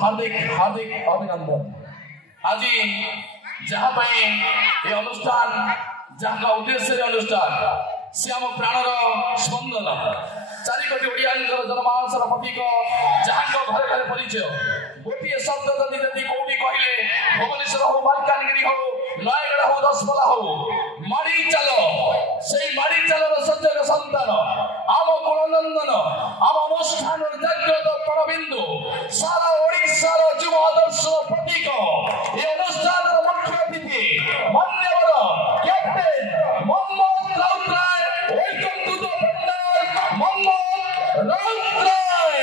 हार्दिक हार्दिक अभिनंदन। आज जहाँ ये अनुष्ठान जहाँ उद्देश्य अनुष्ठान से आम प्राणर स्पंदन 4 कोटी ओडिया जनमानसर प्रतीक जहाँ घर घर परिचय गोटे शब्द जदि कौटी कहले भुवनेश्वर हो मालकानगिरी हो नयगढ़ हो दशपला हो माड़ी चल से माड़ी चलर सज्जक संतान आम कुलनंदन आम अनुष्ठान जाग्रत परबिंदु सारा ओडिशार युवा आदर्श प्रतीक ये अनुष्ठान मुख्य अतिथि मान्यवर captain Mohammad Routray. Welcome to the pandal Mohammad Routray.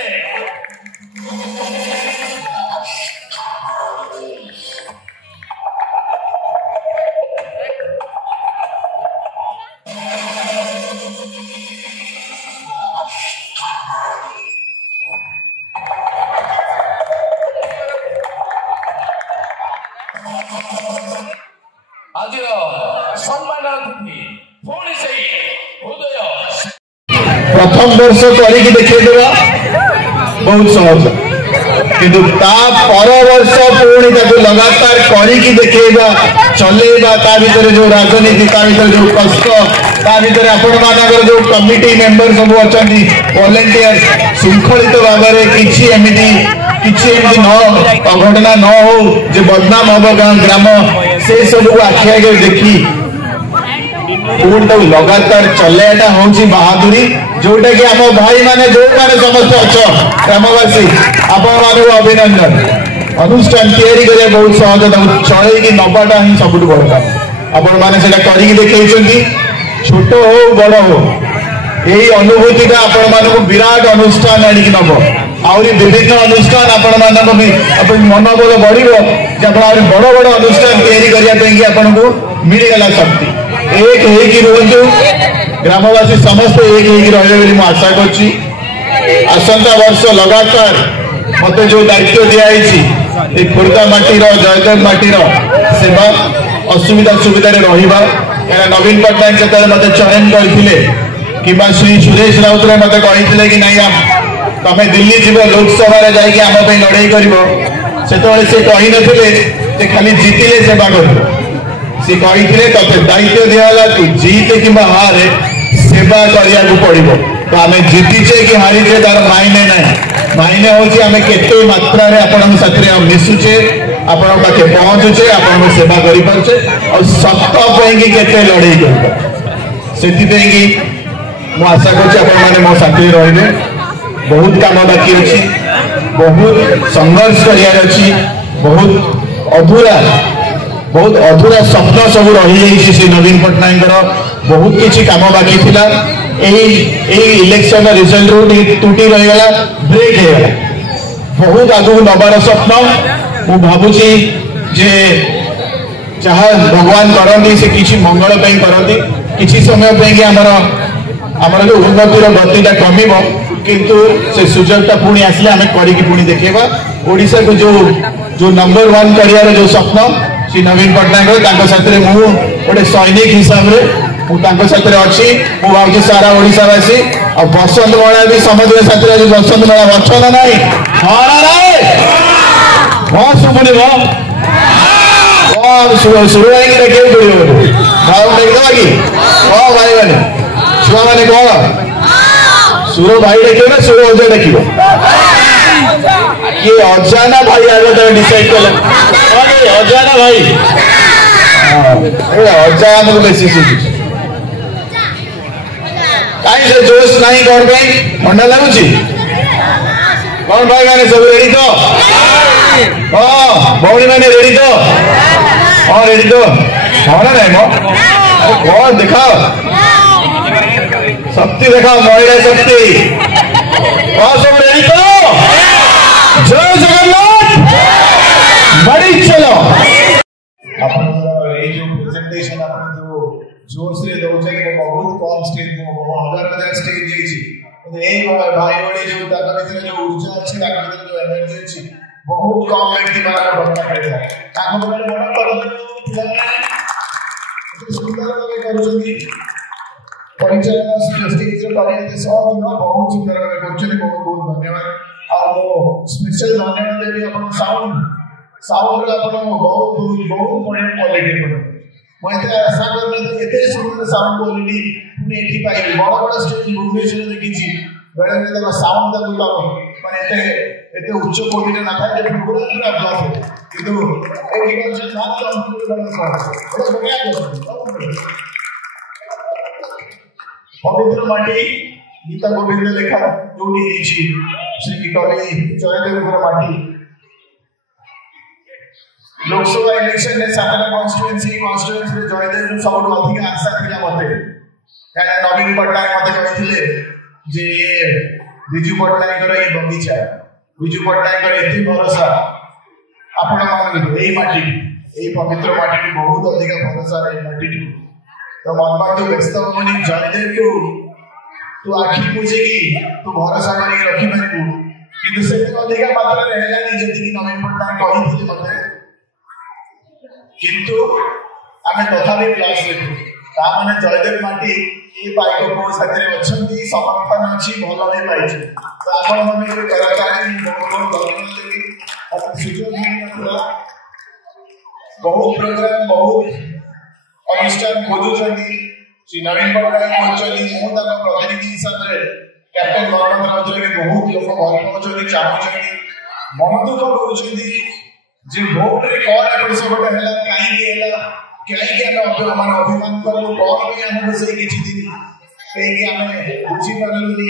आज सम्मान अतिथि पुणी से हृदय प्रथम वर्ष करके देखा बहुत सहज किंतु ता पर वर्ष पुणी लगातार करके देखा चलेगा ता भीतर जो राजनीति ता भीतर जो कष्ट ता भीतर आपण मानकर जो कमिटी मेंबर सब अच्छा वॉलंटियर श्रृंखलित भाव में किसी एमती न अघटना न हो जे बदनाम हम ग्राम से सब आखि आगे देखी लगातार चलेटा हूँ बहादुरी जोटा कि आम भाई माने जो माने समस्त अच्छा ग्रामवासी आपण मानक अभिनंदन। अनुष्ठान तैयारी करिया बहुत सहज चलैकी नबाटा ही सब बड़ काम आपण माने सेटा करिकी देखैछंती छोट हो बड़ हो यही अनुभूति का आपण मानक विराट अनुष्ठान आनिक नब आहरी विभिन्न अनुष्ठान आपण मानक भी अपन मनोबल बढ़िबो जे आपण आहरी बड़ बड़ अनुष्ठान तैयारी करिया पेंगी आपण को मिलगला शक्ति एक हेकी रुहंतु ग्रामवासी समस्त एक हेकी रहिबे बोली म आशा करछि। आसंता वर्ष लगातार मते जो दायित्व दिया ए खुर्दा माटीर जयदेव माटीर सेवा असुविधा सुविधा रहिबा कारण नवीन पट्टनायक जतले मते चयन करथिले किबा श्री सुरेश राउतराय मते कहिथिले कि नहीं तमे दिल्ली जीव लोकसभा रे जाई कि आम पे लड़ाई करिवो सेतोले से कहि नथिले जे खाली जीतिले सेवा करबो से कही ते दायित्व दिहला तू जीते कि हारे सेवा करिया पड़ो तो आम जीतिचे कि हारीचे तार मायने ना मायने हूँ आम के मात्रा आपण साथी मिशुचे आपण पाखे पहुँचुचे आपण सेवा करें और सत के लड़ाई कर आशा कर मो साथी रे बहुत काम बाकी अच्छी बहुत संघर्ष कर बहुत अधूरा स्वप्न सब रही श्री नवीन पट्टनायक बहुत किसी काम बाकी थिला इलेक्शन रिजल्ट रू टूटी रहीगला ब्रेक होगा बहुत आगू नबार स्वप्न मु भावुची जे जहाँ भगवान करती से किसी मंगल करती किसी समय आमर जो उन्नतिर गतिटा कमिब किंतु से सुजोगटा पुणी आसले आम करी देखा ओडिशा को जो नंबर 1 करियार जो स्वप्न श्री नवीन पट्टनायक साथी मु गोटे सैनिक हिसाब से अच्छी मु भावी सारा ओडिशावासी और बसंत मेला भी समझे साथी आज बसंत मेला अच्छ ना नाई हाँ शुभुनि शुरू भाई देखिए पड़ो भाव देखा कि हाँ भाई मैंने छुआ मैंने कह सुर भाई देखिए ना सुर अजा देखिए ये अजाना भाई आगे तुम डिसाइड कल अजाना भाई अजा आमको बेसी शुभु कहीं से जोश नहीं कौन भाई ठंडा लगुच कौन भाई मैंने सब रेडी तो हाँ भौणी मैंने रेडी तो हाँ रेडी तो हाँ ना नहीं मो कौन दिखाओ शक्ति दिखाओ महिला शक्ति हाँ सब रेडी तो जय जगन्नाथ बड़ी चलो प्रेजेंटेशन अपन जो जोश रे दउचे कि बहुत कम स्टेज में हजार स्टेज देछि एक भाई ओडी जो ताका भीतर जो ऊर्जा अछि ताका भीतर जो एनर्जी अछि बहुत कम व्यक्ति मानक बता करे ताको बड़े बड़ा पर सुंदर लगे करूछंती परिचय स्टेज रे करे सब बहुत सुंदर लगे करूछंती बहुत बहुत धन्यवाद। स्पेशल धन्यवाद देवी अपन साउंड अपन बहुत बहुत बढ़िया क्वालिटी मुझे आशा करते सुंदर साउंड क्वालिटी पुणी एठी पाइबी बड़ बड़ स्टेज भुवनेश्वर देखी बेले बेले साउंड माने एते उच्च कोटि ना था जे प्रोग्राम पूरा ब्लॉक है किंतु एठी कर नाम तो पवित्र माटी गीता गोविंद लेखा जोड़ी श्री कवि जयदेव माटी लोकसभा इलेक्शन में सातटा कन्स्टिट्यूएंसी रे जयदेव सब अधिक आशा थिला मते काहे नवीन पटनायक मते कहिथिले जे बिजू पटनायक रे बगीचा बिजू पटनायक रे एति भरोसा आपण मान एई माटी एई पवित्र माटी बहुत अधिक भरोसा रे माटी तो मनबा तो व्यस्त होनी जयदेव को तू आखि पूछे की तू भरोसा करी रखी पाइबू किंतु से अधिक मात्रा रे हेलानी जति की नवीन पटनायक कहिथिले मते किंतु आमे तथापि प्लस ता माने जयदेव माटी ए पाइको को साथरे अछंती समर्थन अछि भलो नै पाइछ तो आपण माने कलाकार बहुत धन्यवाद देबी अपन सुजोग मिलला बहुत प्रोग्राम बहुत अनुष्ठान खोजुछंती श्री नवीन पटनायक पहुंचली मु तक प्रतिनिधि हिसाब रे कैप्टन गणेश राउत रे बहुत लोक भल पहुंचली चाहछंती मन दुख करूछंती जे वोट रे कौन एपट सब हेला काई के हम अभिमान करलु कौन भी हम से किछि दिन पे कि हमें बुझी परलुनी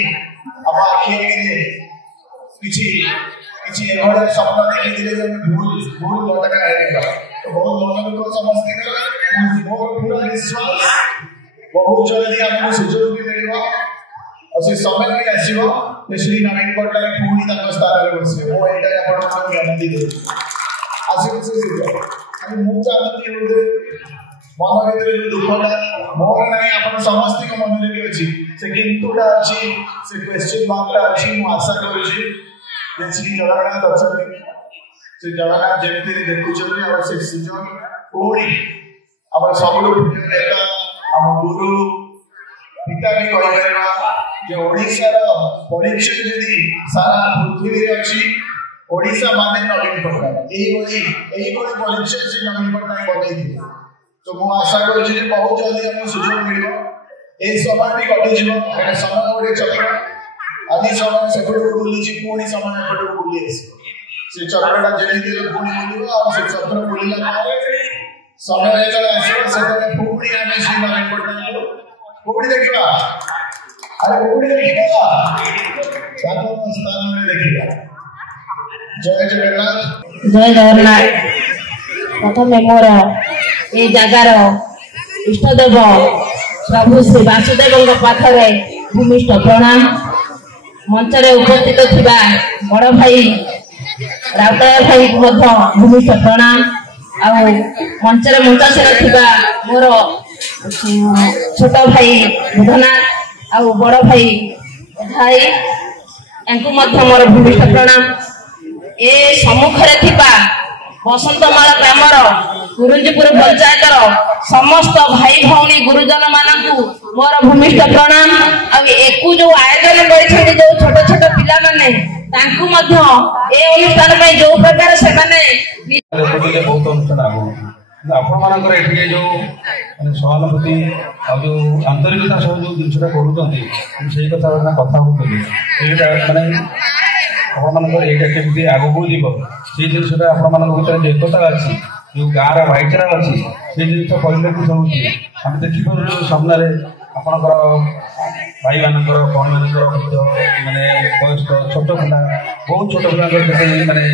अब आखिर के किछि एभले सपना देखि दिले जे भूल लटका हेगा तो बहुत लोगन को समझते कर मोर पूरा विश्वास बहुत जल्दी हमको सुযোগ भी मिलबा और से समय भी आसीबो जे श्री नवीन पटनायक पूरी तक स्थान रे बसे वो एटा आपण को गारंटी दे आसिक से আমি মু জানতি হতে মন ভিতরে দুঃখটা মোর নাই আপন সমস্ত को মনে রে अछि से किंतुटा अछि से क्वेश्चन मार्कटा अछि मु आशा करूछि जे श्री जगन्नाथ अछति से जगन्नाथ जेमति देखुछथि और से सुजोग कोडी हमर सबलो नेता हम गुरु पिता भी कहि परबा जे ओडिसा रो परिचय यदि सारा पृथ्वी रे अछि ओडिसा माने नवीन पटनायक एही परिचय से नवीन पटनायक बनै थी तो मु आशा करूछि जे बहुत जल्दी हमको सुजोग मिलिबो ए समय भी कटि जीवो एटा समय ओडे चक्र आदि समय से फटो बुली छी पुणी समय फटो बुली आसी से चक्रटा जेली दिले पुणी बुलिबो और से चक्र बुलिला समय जेतले आसी सेतले पुणी आमे श्री नवीन पटनायक पुणी देखिबा अरे पुणी देखिबा सातम स्थान में देखिबा जय जगन्नाथ प्रथम मोर ये जगार इष्टदेव प्रभु श्री वासुदेव पाखरे भूमिष्ठ प्रणाम मंचरे उपस्थित थिबा बड़ भाई राउताय भाई को भूमिष्ठ प्रणाम आ मंचरे मंचासीन थिबा मोर छोट भाई बुधनाथ आ बड़ भाई भाई एंकु मध्य मोर भूमिष्ठ प्रणाम ए सम्मुखरे थिबा बसंतमाला ग्रामर गुरुजीपुर पंचायत समस्त भाई भौणी गुरुजन मानकु मोर भूमिष्ठ प्रणाम आ एकु जो आयोजन करिसें जो छोट छोट पिला माने तांकु मध्य ए अनुष्ठान में जो प्रकार से माने बहुत अनुष्ठान आगो आपण मानकर एठी जो सहानुभूति आ जो आंतरिकता सब जो जिनसटा करूछंती सेही कथा होतली एटा माने आपण मानकर एटा केमती आगो जीव से जिनसटा आपण मानक भीतर जे एकता अछि जो गाँव भाईचारा अच्छी से जिन परिलक्षित होती आम देखिपुर सामने आपणकर भाई मान कौन माने वयस्क छोट पिला बहुत छोट पिला माने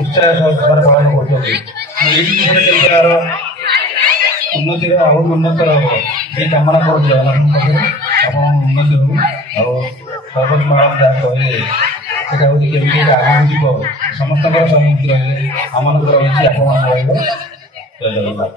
उत्साह सहकार पालन कर यार उन्नति उन्नतर हम ये कामना कर जगन्नाथ उन्नति हो सर्वस्व जहाँ कहे सेटा हूँ केमी आगे जीव समस्त सम्मुखी रही आम रही आपण जय जगन्नाथ।